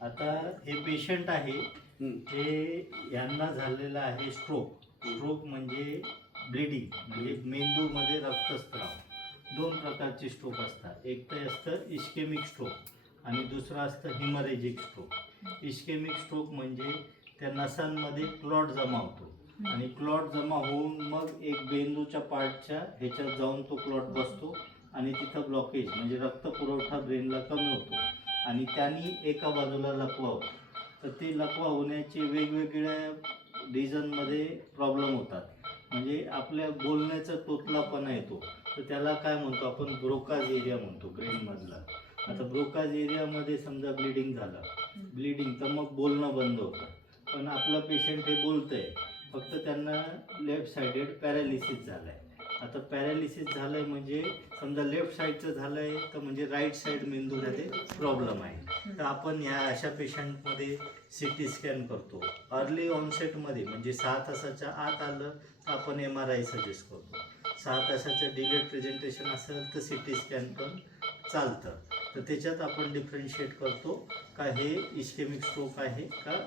आता हे पेशंट आहे, हे यांना झालेला आहे स्ट्रोक. स्ट्रोक म्हणजे ब्लिडिंग, म्हणजे मेंदूमध्ये रक्तस्राव. दोन प्रकारचे स्ट्रोक असतात. एक तर असतं इस्केमिक स्ट्रोक आणि दुसरं असतं हिमरेजिक स्ट्रोक. इस्केमिक स्ट्रोक म्हणजे त्या नसांमध्ये क्लॉट जमा होतो आणि क्लॉट जमा होऊन मग एक मेंदूच्या पार्टच्या ह्याच्यात जाऊन तो क्लॉट बसतो आणि तिथं ब्लॉकेज म्हणजे रक्त पुरवठा ब्रेनला कमी होतो आणि त्यांनी एका बाजूला लकवा होतो. तर ते लकवा होण्याचे वेगवेगळ्या रिजनमध्ये प्रॉब्लेम होतात. म्हणजे आपल्या बोलण्याचा तोतलापणा येतो, तर त्याला काय म्हणतो आपण, ब्रोकाज एरिया म्हणतो ब्रेनमधला. आता ब्रोकाज एरियामध्ये समजा ब्लिडिंग झालं, ब्लिडिंग तर मग बोलणं बंद होतं. पण आपला पेशंट हे बोलतंय, फक्त त्यांना लेफ्ट साइडेड पॅरालिसिस झालं आहे. आता पॅरालिसिस झालं आहे म्हणजे समजा लेफ्ट साईडचं झालं आहे तर म्हणजे राईट साईड मेंदूमध्ये प्रॉब्लेम आहे. तर आपण ह्या अशा पेशंटमध्ये सी टी स्कॅन करतो. अर्ली ऑनसेटमध्ये म्हणजे 6 तासाच्या आत आलं तर आपण MRI सजेस्ट करतो. 6 तासाचं डिलेड प्रेझेंटेशन असेल तर सी टी स्कॅन पण चालतं. तर त्याच्यात आपण डिफरन्शिएट करतो का हे इस्केमिक स्ट्रोक आहे का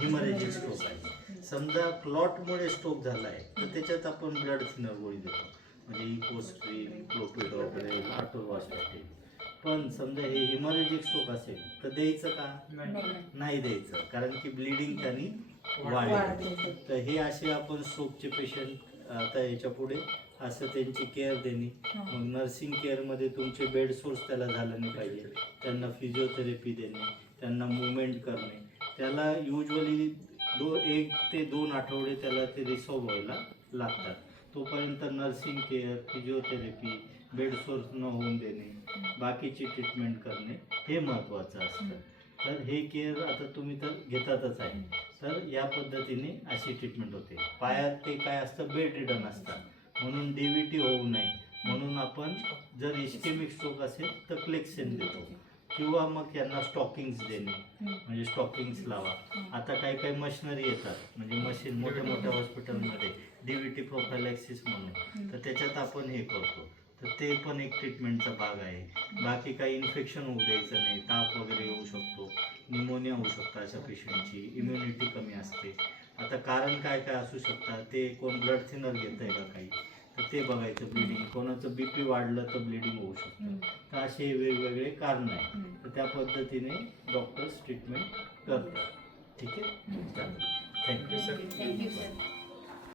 हिमरेजिक स्ट्रोक आहे. समजा क्लॉटमुळे स्ट्रोक झाला आहे तर त्याच्यात आपण ब्लड थिनर गोळी देतो, म्हणजे इकोस्ट्रीन, क्लोपिडॉग्रेल, अटोवास्टॅटिन. पण समजा हे हिमरेजिक स्ट्रोक असेल तर द्यायचं का? नाही द्यायचं, कारण की ब्लिडिंग त्यांनी वाढते. तर हे असे आपण स्ट्रोकचे पेशंट आता याच्या पुढे असं त्यांची केअर देणे. मग नर्सिंग केअरमध्ये तुमचे बेड सोर्स त्याला झालं नाही पाहिजे, त्यांना फिजिओथेरपी देणे, त्यांना मुवमेंट करणे. त्याला युजली 1 ते 2 आठवडे त्याला ते रिसॉल्व व्हायला लागतात. तोपर्यंत nursing care, physiotherapy, bed source न होऊन देणे, बाकीची ट्रीटमेंट करणे हे महत्त्वाचं असतं. तर हे केअर आता तुम्ही तर घेतातच आहे. तर या पद्धतीने अशी ट्रीटमेंट होते. पायात ते काय असतं, बेड रिडन असतात, म्हणून DVT होऊ नये म्हणून आपण जर इस्केमिक स्ट्रोक असेल तर क्लेक्सेन देतो किंवा मग यांना स्टॉकिंग्स देणे, म्हणजे स्टॉकिंग्स लावा. आता काही काही मशिनरी येतात, म्हणजे मशीन मोठ्या मोठ्या हॉस्पिटलमध्ये DVT प्रोफायलॅक्सिस म्हणून, तर त्याच्यात आपण हे करतो. तर ते पण एक ट्रीटमेंटचा भाग आहे. बाकी काही इन्फेक्शन होऊ द्यायचं नाही. ताप वगैरे येऊ शकतो, निमोनिया होऊ शकतो अशा पेशंटची, इम्युनिटी कमी असते. आता कारण काय काय असू शकतात, ते कोण ब्लड थिनर घेत आहे का काही, तर ते बघायचं. ब्लिडिंग, कोणाचं BP वाढलं तर ब्लिडिंग होऊ शकतं. तर असे वेगवेगळे कारण आहे. तर त्या पद्धतीने डॉक्टर्स ट्रीटमेंट करतात. ठीक आहे, चालेल. Thank you sir. Thank you sir.